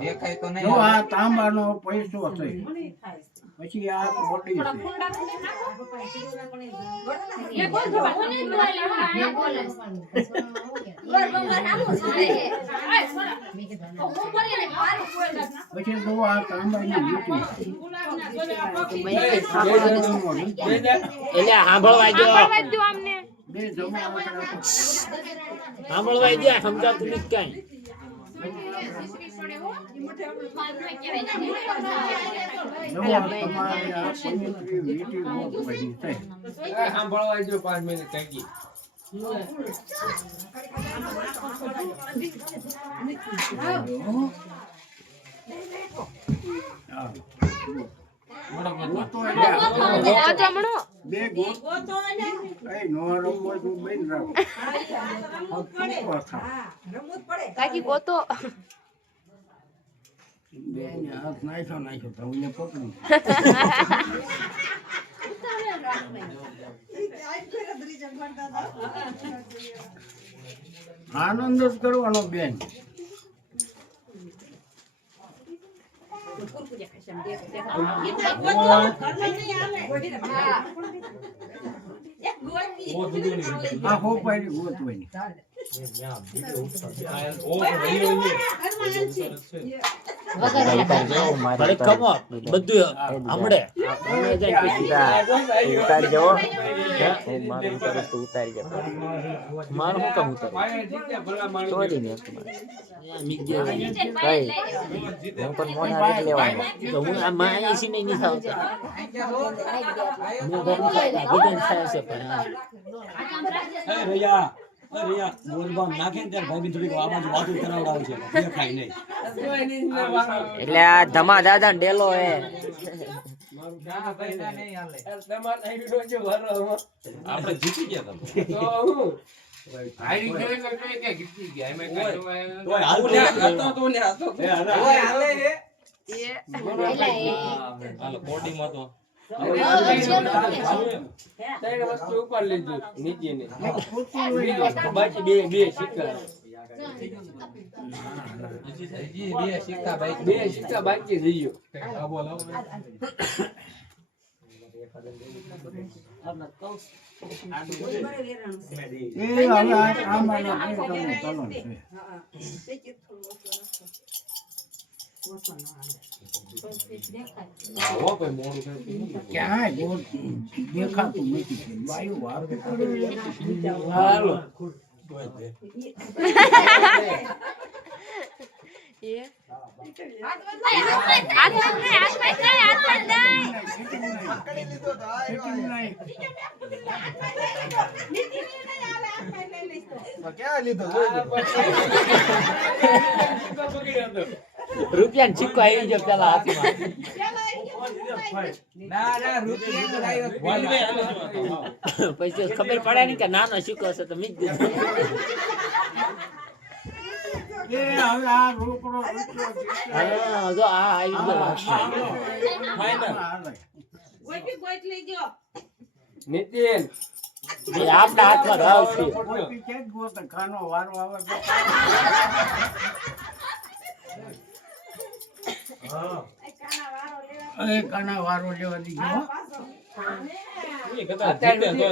દેખાય તો નહીં. આ તાંબાનો પૈસો છે, પછી આ મોટી છે. પછી જો આ તાંબાની વીંટી એટલે સાંભળવા જો બે જમા સાંભળવા દે સમજાતું નથી કાઈ સાંભળવા જો 5 મિનિટ કાકી બે ગોતો કઈ નો રમવો તું બેન રાખ કાકી ગોતો બેન હાથ નાખ્યો તો હું પકડું આનંદ જ કરવાનો બેન. આ હો પાડી ગોતવાની બધું હમણે ઉતારી જવો ઉતારી જવો મારું શું કામ ઉતારી ચોરી ને હું પણ મોઢા આવી લેવાનું તો હું આ માં એસી નહીં થાવ છે હું ઘરનું થાય છે પણ એટલે આ ધમા દાદા ડેલો હે આપણે જીતી ગયા વસ્તુ ઉપર લીધું નીચે ને બાકી બે સિક્કા બે સિક્કા બાકી રહી ક્યાંય દેખાતું નથી વાયુ વાર રૂપિયા સિક્કો આવી ગયો પેલા હાથમાં પછી ખબર પડે ને કે નાનો સિક્કો હશે તો મીજ દીધો જો આ આવી ગયો નીતિન આપણા હાથમાં રાવ છે ખાનો વારો આવે કાના વારો લેવા દીધો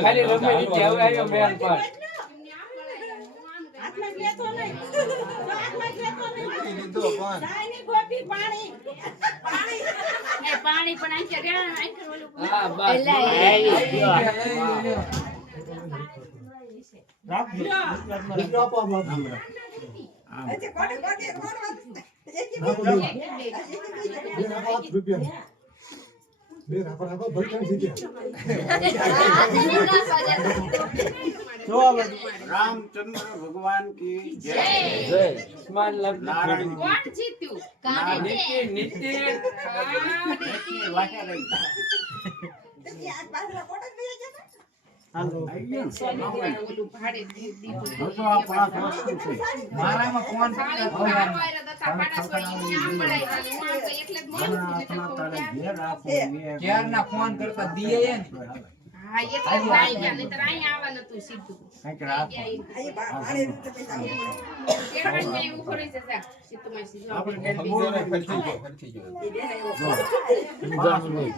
ખાલી રમે નીચે હવે આવ્યો મેન પર પાણી પણ रामचंद्र भगवान की जय। कौन जीत्યું फोन करता दिए હા એટલે જ નાઈ ગયા નહીંતર અહીંયા આવવાનું હતું સીધું કંઈક રાત કેળવણ મેં ઊભો રહી જશે સીધું સીધું આપણે સમજાણું નહીં.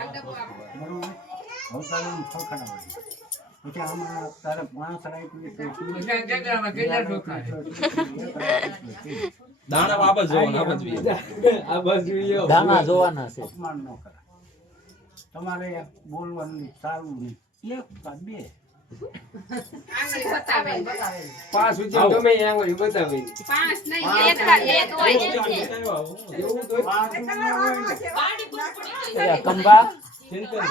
આ ડબ્બો આપો. બરોબર હવસાળાનું ખોખાડા વળી. પછી આમાં તારે માણસ રાખ્યું તો દાણા બાબત જોવાના આ બધું. આ બાજુ યો. દાણા જોવાના છે. અપમાન ન કરાય. તમારે બોલવાનું સારું નહીં એક કાં બે આંગળી બતાવે 5 સુધી ગમે એ આંગળી બતાવી. 5 નહીં એક હોય એવું તો પાંચ પાણી પૂરું પડી ગયું. કંબા ચિંતન